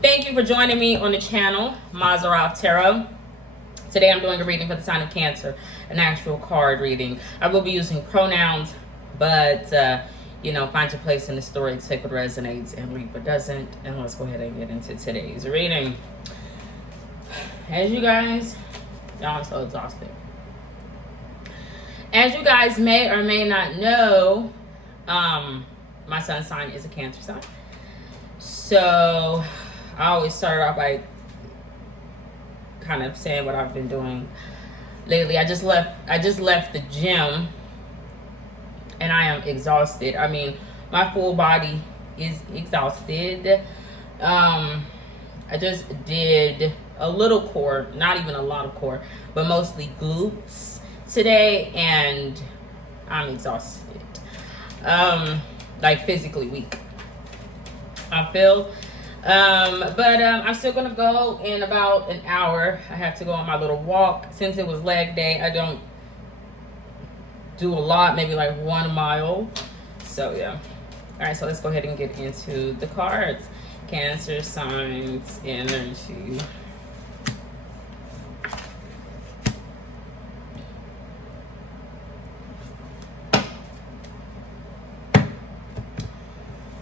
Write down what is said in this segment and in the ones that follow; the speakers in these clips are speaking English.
Thank you for joining me on the channel, Mazarov Tarot. Today I'm doing a reading for the sign of Cancer, an actual card reading. I will be using pronouns, but find your place in the story, take what resonates and leave what doesn't. And let's go ahead and get into today's reading. As you guys, y'all, I'm so exhausted. As you guys may or may not know, my sun's sign is a Cancer sign. So I always start off by kind of saying what I've been doing lately. I just left the gym and I am exhausted. I mean, my full body is exhausted. I just did a little core, not even a lot of core, but mostly glutes today, and I'm exhausted. Like physically weak, I feel. But I'm still gonna go in about an hour. I have to go on my little walk. Since it was leg day, I don't do a lot, maybe like 1 mile. So yeah. All right, so let's go ahead and get into the cards. Cancer signs energy.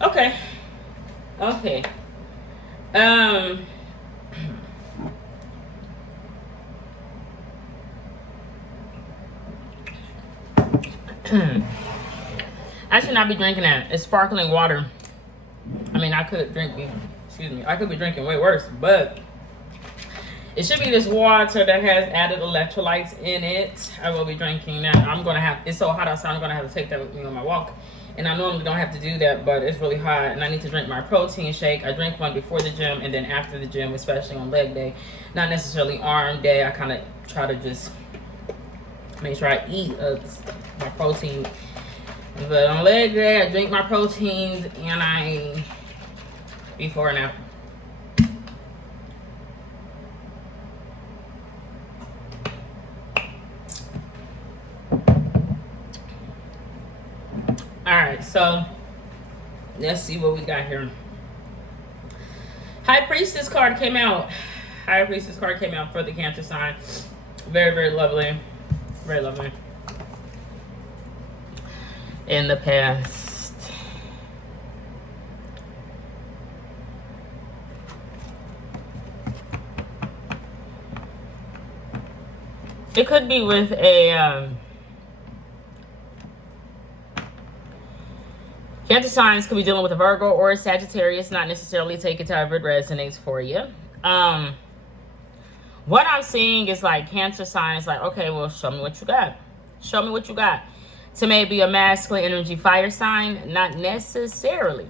Okay. I should not be drinking that. It's sparkling water. I mean, I could be drinking way worse, but it should be this water that has added electrolytes in it. I will be drinking that. It's so hot outside, I'm gonna have to take that with me on my walk. And I normally don't have to do that, but it's really hot and I need to drink my protein shake. I drink one before the gym and then after the gym, especially on leg day. Not necessarily arm day. I kind of try to just make sure I eat my protein. But on leg day, I drink my proteins and before and after. Alright, so let's see what we got here. High Priestess card came out. High Priestess card came out for the Cancer sign. Very, very lovely. Very lovely. In the past. It could be with a Cancer signs could be dealing with a Virgo or a Sagittarius. Not necessarily, take it however it resonates for you. What I'm seeing is like Cancer signs like, okay, well, show me what you got. Show me what you got. To maybe a masculine energy fire sign, not necessarily.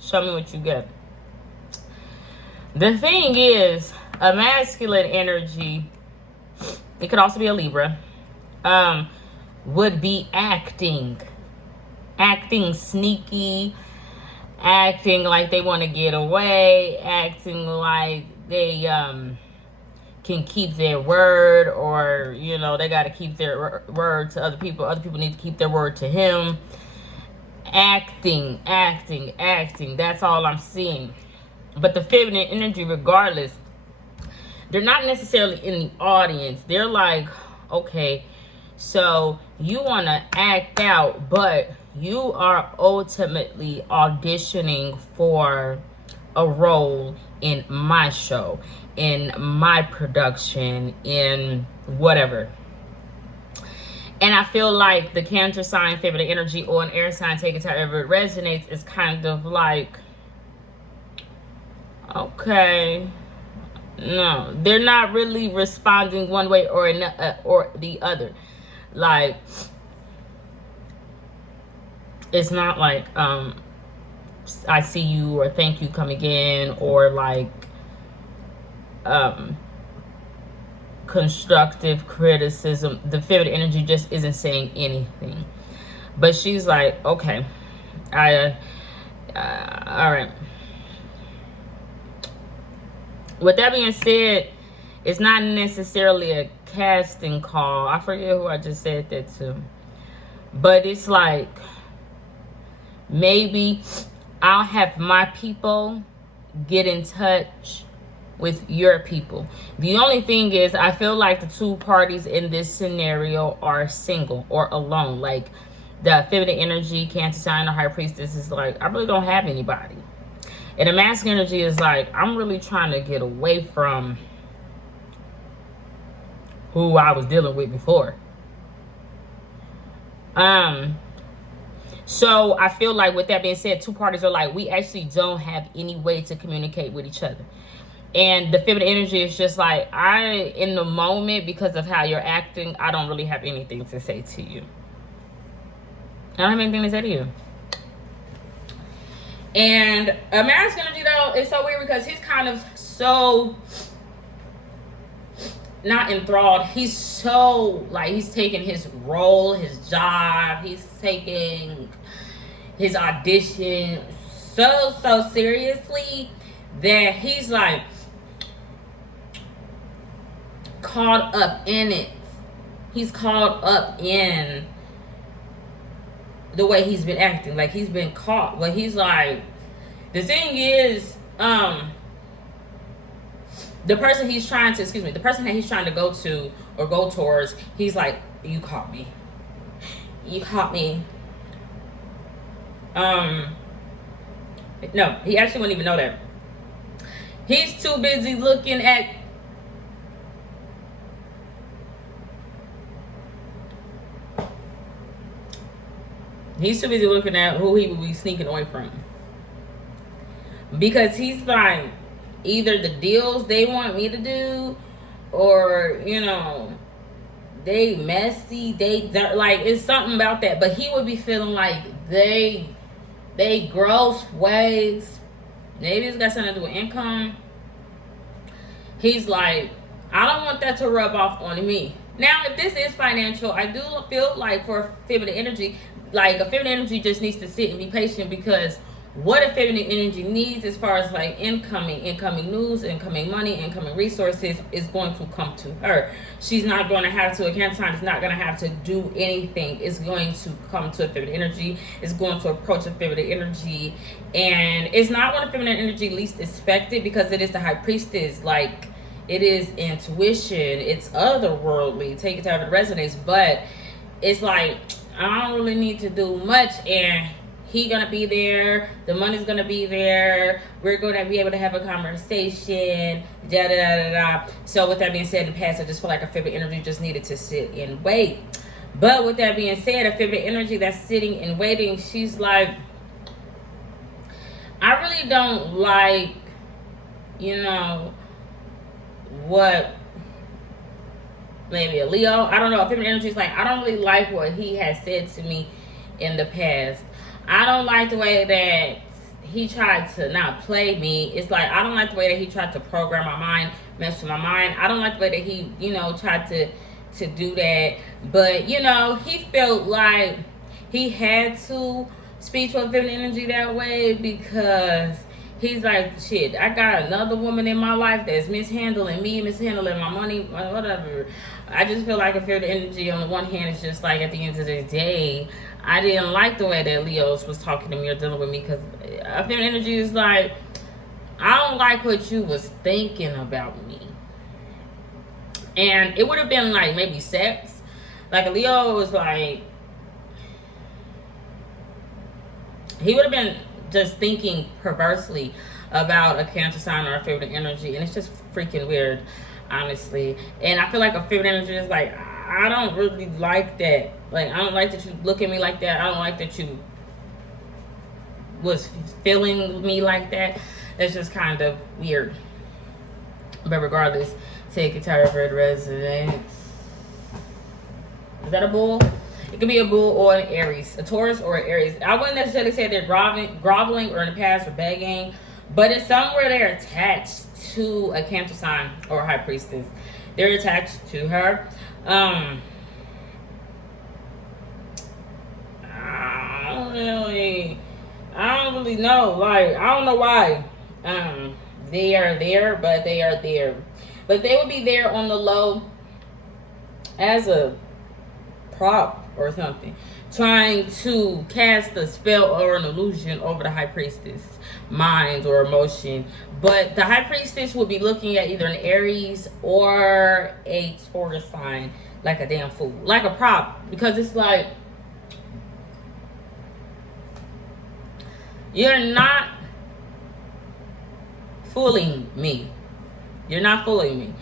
Show me what you got. The thing is, a masculine energy, it could also be a Libra, would be acting sneaky, acting like they want to get away, acting like they can keep their word, or they got to keep their word to other people. Other people need to keep their word to him. Acting. That's all I'm seeing. But the feminine energy, regardless, they're not necessarily in the audience. They're like, okay, so you want to act out, but you are ultimately auditioning for a role in my show, in my production, in whatever. And I feel like the Cancer sign, feminine energy, or an air sign, take it however it resonates, is kind of like, okay, no, they're not really responding one way or the other. Like, it's not like I see you or thank you, come again, or like constructive criticism. The feminine energy just isn't saying anything. But she's like, okay, all right. With that being said, it's not necessarily a casting call. I forget who I just said that to. But it's like, maybe I'll have my people, get in touch with your people. The only thing is, I feel like the two parties in this scenario are single or alone. Like the feminine energy, Cancer sign or High Priestess, is like, I really don't have anybody. And the masculine energy is like, I'm really trying to get away from who I was dealing with before. So I feel like, with that being said, two parties are like, we actually don't have any way to communicate with each other. And the feminine energy is just like, in the moment, because of how you're acting, I don't really have anything to say to you. I don't have anything to say to you. And a masculine energy, though, is so weird because he's kind of so not enthralled. He's so, like, he's taking his role, his job, he's taking his audition so seriously that he's like caught up in it. He's caught up in the way he's been acting. Like, he's been caught. But he's like, the thing is, the person he's trying to, the person that he's trying to go to or go towards, he's like, you caught me. You caught me. No, he actually wouldn't even know that. He's too busy looking at who he would be sneaking away from. Because he's like, either the deals they want me to do, or, you know, they messy, they're like, it's something about that. But he would be feeling like they gross ways. Maybe it's got something to do with income. He's like, I don't want that to rub off on me. Now, if this is financial, I do feel like for feminine energy, like a feminine energy just needs to sit and be patient, because what a feminine energy needs as far as like incoming news, incoming money, incoming resources is going to come to her. She's not going to have to, a Cancer sign is not going to have to do anything. It's going to come to a feminine energy. It's going to approach a feminine energy. And it's not when a feminine energy least expected, because it is the High Priestess. Like, it is intuition. It's otherworldly. Take it to have it resonates. But it's like, I don't really need to do much, and he gonna be there, the money's gonna be there, we're gonna be able to have a conversation, da da da da. So with that being said, in the past, I just feel like a feminine energy just needed to sit and wait. But with that being said, a feminine energy that's sitting and waiting, she's like, I really don't like, you know, what maybe a Leo, I don't know, a feminine energy is like, I don't really like what he has said to me in the past. I don't like the way that he tried to not play me. It's like, I don't like the way that he tried to program my mind, mess with my mind. I don't like the way that he, you know, tried to do that. But, you know, he felt like he had to speak to a feminine energy that way, because he's like, shit, I got another woman in my life that's mishandling me, mishandling my money, whatever. I just feel like a feminine energy, on the one hand, is just like, at the end of the day, I didn't like the way that Leos was talking to me or dealing with me, because a feminine energy is like, I don't like what you was thinking about me. And it would have been like maybe sex. Like, a Leo was like, he would have been just thinking perversely about a Cancer sign or a feminine energy, and it's just freaking weird, honestly. And I feel like a feminine energy is like, I don't really like that. Like, I don't like that you look at me like that. I don't like that you was feeling me like that. It's just kind of weird. But regardless, take it to wherever it resonates. Is that a bull? It could be a bull or an Aries, a Taurus or an Aries. I wouldn't necessarily say they're groveling or in the past or begging, but it's somewhere they're attached to a Cancer sign or a High Priestess. They're attached to her. I don't really know. Like, I don't know why. They are there, but they are there. But they would be there on the low as a prop or something, trying to cast a spell or an illusion over the High Priestess. mind or emotion. But the high priestess will be looking at either an Aries or a Taurus sign like a damn fool, like a prop, because it's like you're not fooling me. You're not fooling me.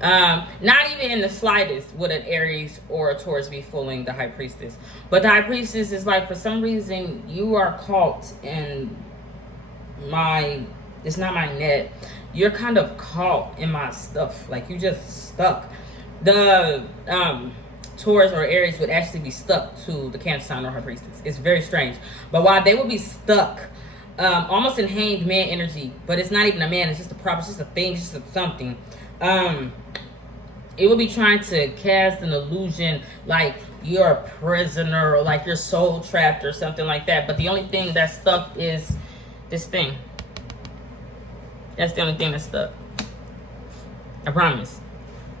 Not even in the slightest would an Aries or a Taurus be fooling the high priestess. But the high priestess is like, for some reason, you are caught in it's not my net. You're kind of caught in my stuff. Like, you just stuck. The Taurus or Aries would actually be stuck to the Cancer sign or high priestess. It's very strange. But while they would be stuck, almost in hanged man energy, but it's not even a man, it's just a prop, it's just a thing, it's just something. It will be trying to cast an illusion like you're a prisoner or like you're soul trapped or something like that. But the only thing that's stuck is this thing. That's the only thing that's stuck. I promise.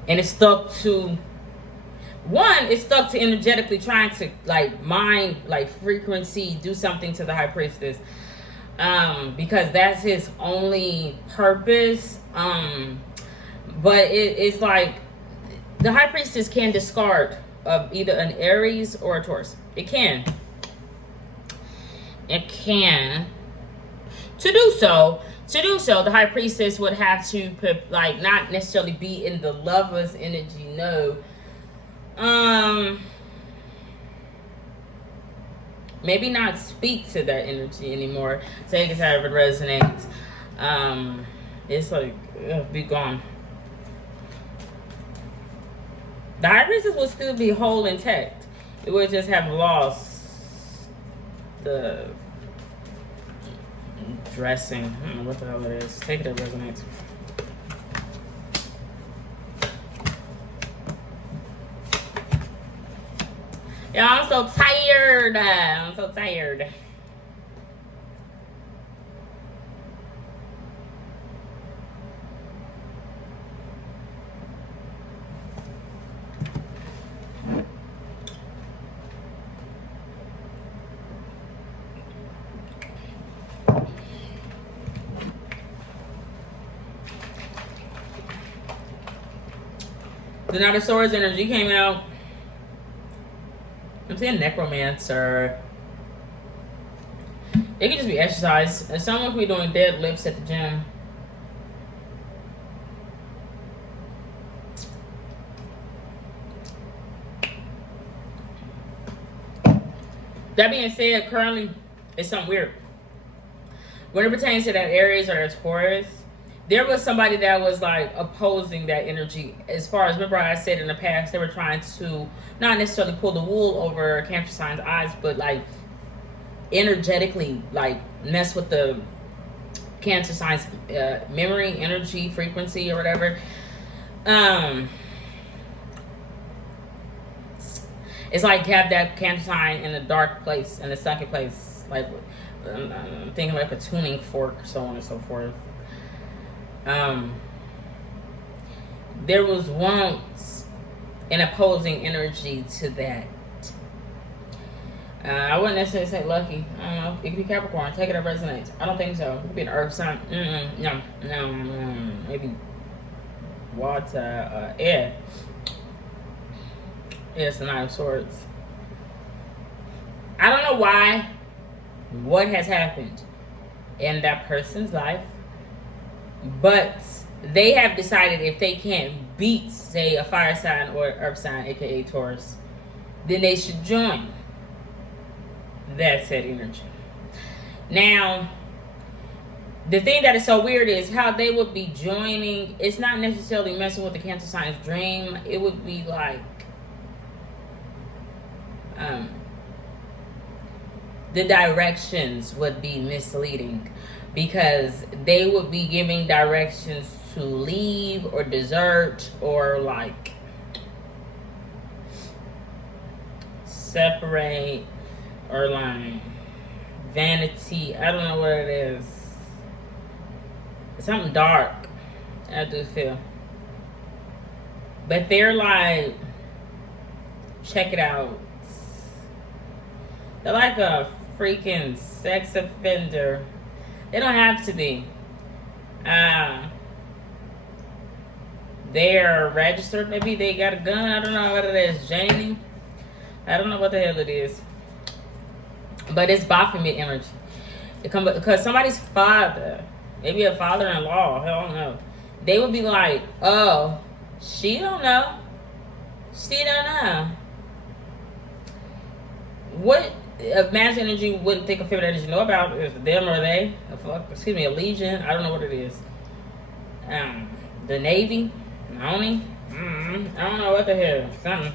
And it's stuck to it's stuck to energetically trying to like mind, like frequency, do something to the high priestess. Because that's his only purpose. But it's like the high priestess can discard either an Aries or a Taurus. It can. To do so, the high priestess would have to put, like, not necessarily be in the lover's energy, no. Maybe not speak to that energy anymore. Take it however it resonates. It's like, be gone. The high priestess will still be whole intact. It would just have lost the dressing. I don't know what the hell it is. Take it as resonates. Yeah, I'm so tired. I'm so tired. The Knight of Swords energy came out. I'm saying necromancer. It could just be exercise. And someone could be doing deadlifts at the gym. That being said, currently, it's something weird. When it pertains to that Aries or that Taurus, there was somebody that was like opposing that energy. As far as, remember I said in the past, they were trying to not necessarily pull the wool over Cancer sign's eyes, but like energetically like mess with the Cancer sign's memory, energy, frequency, or whatever. It's like have that Cancer sign in a dark place, in a sunken place, like I'm thinking like a tuning fork, so on and so forth. There was once an opposing energy to that. I wouldn't necessarily say lucky. I don't know. It could be Capricorn. Take it as resonates. I don't think so. It could be an earth sign. No. Maybe water, air. Yeah, it's the Nine of Swords. I don't know why, what has happened in that person's life, but they have decided if they can't beat, say, a fire sign or earth sign, aka Taurus, then they should join that said energy. Now, the thing that is so weird is how they would be joining. It's not necessarily messing with the Cancer sign's dream. It would be like the directions would be misleading, because they would be giving directions to leave or desert or like separate or like vanity. I don't know what it is. It's something dark, I do feel. But they're like, check it out. They're like a freaking sex offender. They don't have to be. They're registered. Maybe they got a gun. I don't know what it is. Janie. I don't know what the hell it is. But it's Baphomet energy. It come because somebody's father, maybe a father-in-law, I don't know. They would be like, oh, she don't know. She don't know. What masculine energy wouldn't think of feminine energy know about is them or they. A legion. I don't know what it is. The Navy. Noni. I don't know what the hell. Something.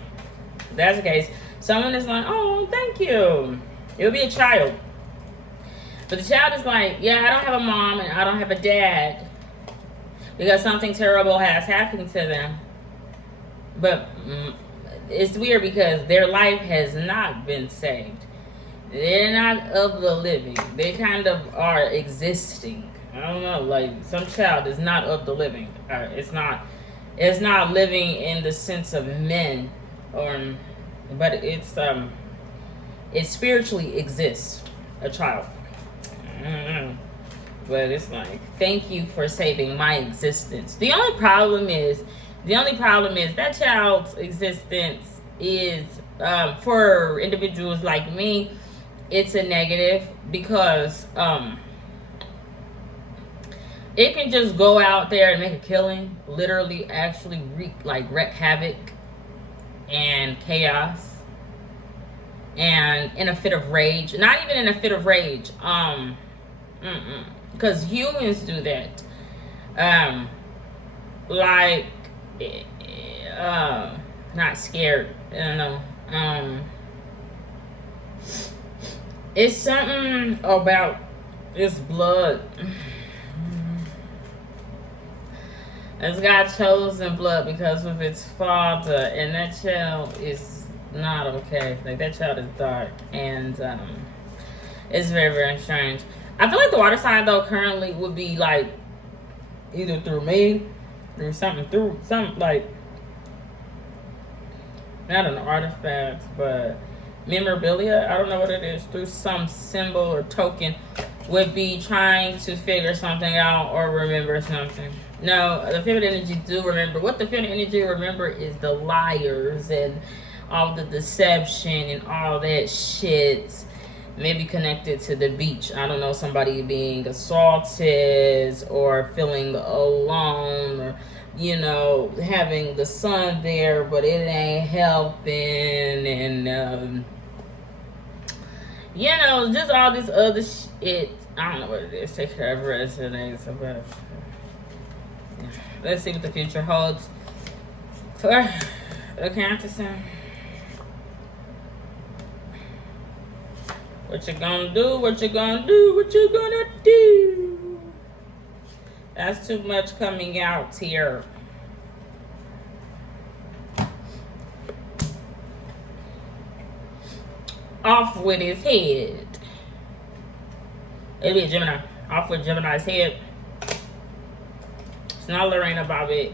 If that's the case. Someone is like, oh, thank you. It would be a child. But the child is like, yeah, I don't have a mom and I don't have a dad because something terrible has happened to them. But it's weird because their life has not been saved. They're not of the living. They kind of are existing. I don't know, like some child is not of the living. It's not living in the sense of men, but it spiritually exists. A child. But it's like, thank you for saving my existence. The only problem is that child's existence is for individuals like me, it's a negative because it can just go out there and make a killing, literally actually wreak havoc and chaos. And in a fit of rage, not even in a fit of rage, because humans do that. Not scared. I don't know. It's something about this blood. It's God's chosen blood because of its father, and that child is not okay. Like that child is dark, and it's very, very strange. I feel like the water sign though currently would be like either through me, through some like not an artifact, but memorabilia. I don't know what it is. Through some symbol or token, would be trying to figure something out or remember something. No, the feminine energy do remember. What the feminine energy remember is the liars and all the deception and all that shit. Maybe connected to the beach. I don't know, somebody being assaulted or feeling alone, or having the sun there but it ain't helping, and just all this other shit. I don't know what it is. Take care of resonates. Let's see what the future holds for the Cancer sign. What you gonna do? What you gonna do? What you gonna do? That's too much coming out here. Off with his head. It'll be a Gemini. Off with Gemini's head. It's not Lorena Bobbitt.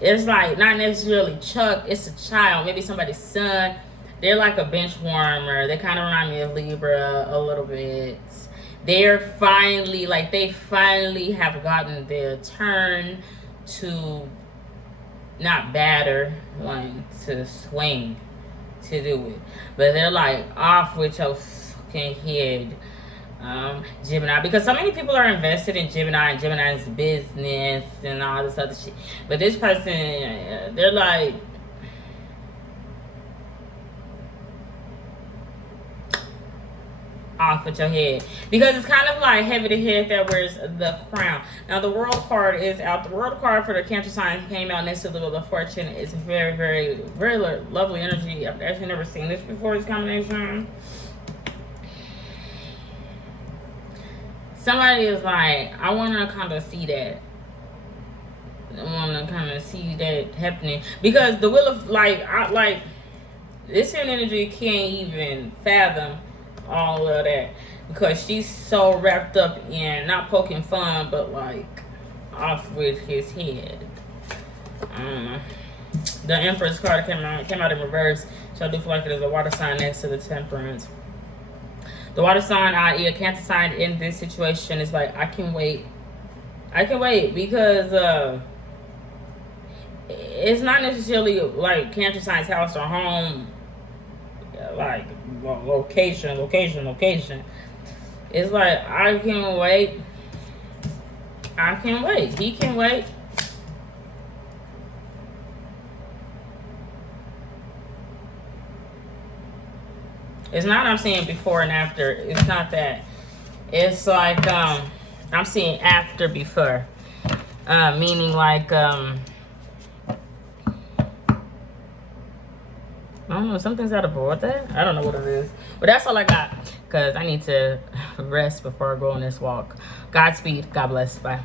It's like not necessarily Chuck. It's a child. Maybe somebody's son. They're like a bench warmer. They kind of remind me of Libra a little bit. They finally have gotten their turn to not batter, to swing, to do it. But they're like, off with your fucking head, Gemini. Because so many people are invested in Gemini and Gemini's business and all this other shit. But this person, they're like, off with your head, because it's kind of like heavy to head that wears the crown. Now the World card is out. The World card for the Cancer sign came out next to the Wheel of Fortune. It's very, very, very lovely energy. I've actually never seen this before, this combination. Somebody is like, I want to kind of see that. I want to kind of see that happening, because the Wheel of this energy can't even fathom all of that, because she's so wrapped up in not poking fun, but like off with his head. I don't know. The Empress card came out in reverse, so I do feel like there's a water sign next to the Temperance. The water sign, i.e. a Cancer sign in this situation is like, I can wait. I can wait because it's not necessarily like Cancer sign's house or home, like location. It's like, I can wait. I can wait. He can wait. It's not I'm seeing before and after. It's not that. It's like I'm seeing after before. Meaning like I don't know, something's out of order with that. I don't know what it is. But that's all I got. Because I need to rest before I go on this walk. Godspeed. God bless. Bye.